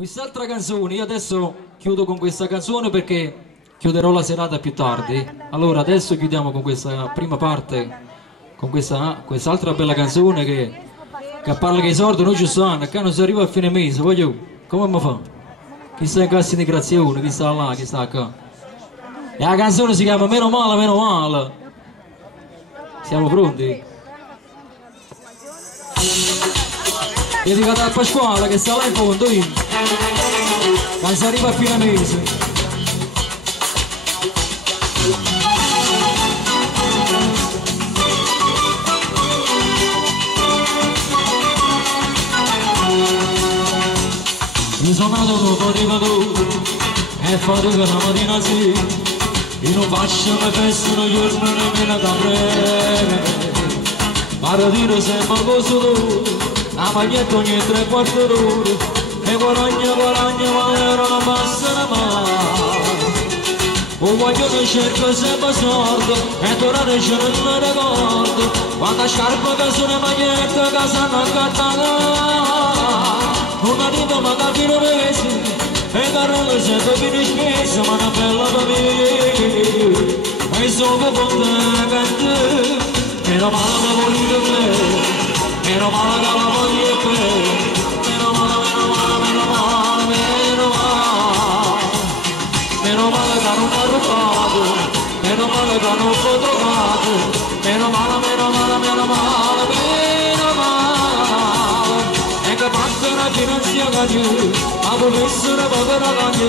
Quest'altra canzone, io adesso chiudo con questa canzone perché chiuderò la serata più tardi. Allora adesso chiudiamo con questa prima parte, con quest'altra bella canzone che parla che i soldi non ci stanno, che non si arriva a fine mese, voglio, come mi fa? Chi sta in cassa di integrazione, chi sta là, chi sta qua. E la canzone si chiama Meno male, meno male. Siamo pronti? Dedicata a Pasquale che sta là in fondo, che si arriva a fine mese. Mi sono nato dopo di caduto e fatico la mattina sì, in un fascio mi festano giorno nemmeno da breve. Maradino sempre così tu, la maglietta ogni 3/4 d'ora, e guadagna, ma era una passata mai. Un guaglione cerca sempre sordo, e tornate c'è non ricordo, quando scarpa che sono maglietta che sanno accattata. Una dita ma capire mesi, e carrello sempre fino spesso, ma una bella famiglia, e sono contento, meno male che volete me, meno male che la voglio te, meno male, meno male, meno male, meno male, meno male che non mi ha rubato, meno male che non ho fotografato, meno male, meno male, meno male, meno male, e che parte una finanzia che la professore poco ragazzi,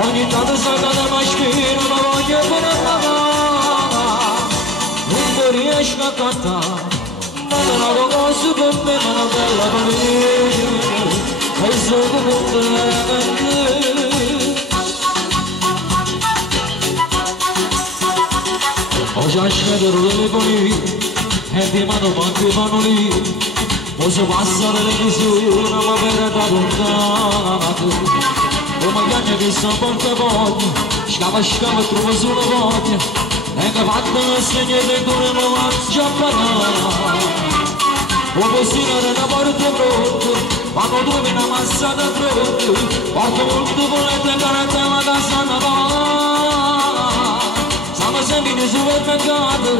ogni tanto sa che da maschera ma voglio pure pagare, non riesco a cantare, ma non ho cosa per me, ma una bella famiglia, e sono contento. Ho già scelto le telefoni, e ti mando quanti fanno lì, posso passare le misure, ma per da lontano. Come gli anni che sono portavoce, scava, trovo solo voglia, e che fatto il segno di cuore mi va già pagare. Come cucinare da porta pronto, quando trovi una massa da pronto, porto molto volente caretta la casa una va. Siamo sempre in supermercato,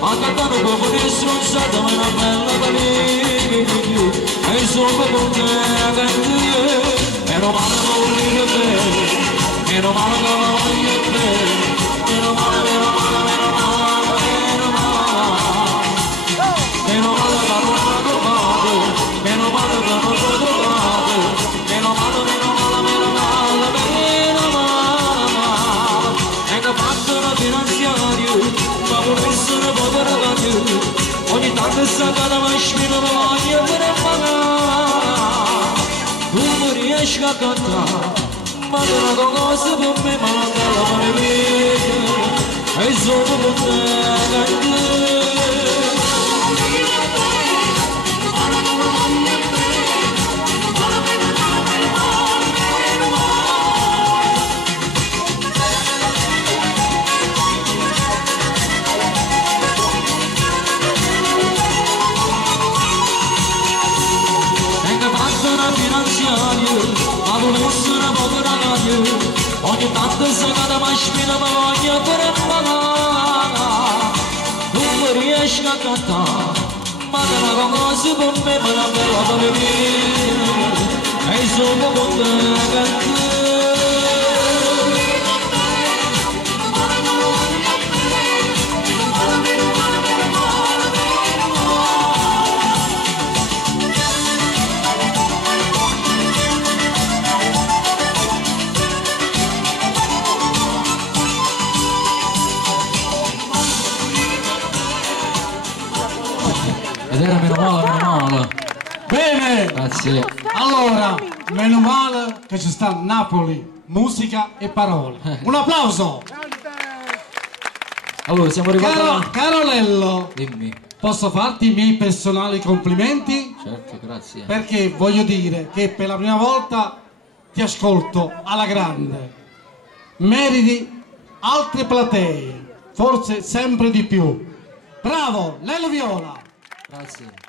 a cantare proprio di stronzata, ma è una bella famiglia, e sono contento. Meno male che voglio te, meno male che la voglio te, meno male, meno male, meno male, meno male, meno male che non mi ha trovato, meno male che non ti ho trovato, meno male, meno male, meno male, meno male, e che fatto una finanziaria, ma per essere poco ragazzi, ogni tanto sa che la maschera mi voglio per pagare. Non riesco a cantare, ma non ho cosa per me, ma non te la famiglia, e sono contento. Ma volessi una poca ragazzi, ogni tanto sa che da maschera mi voglio per pagare. Non riesco a cantare, ma non ho cosa per me, ma una bella famiglia, e sono contento. Ed era meno male. Bene! Grazie. Allora, meno male che ci sta Napoli, musica e parole. Un applauso! Allora, siamo arrivati Carolello, Dimmi. posso farti i miei personali complimenti? Certo, grazie. Perché voglio dire che per la prima volta ti ascolto alla grande. Meriti altre platee, forse sempre di più. Bravo, Lello Viola! Grazie.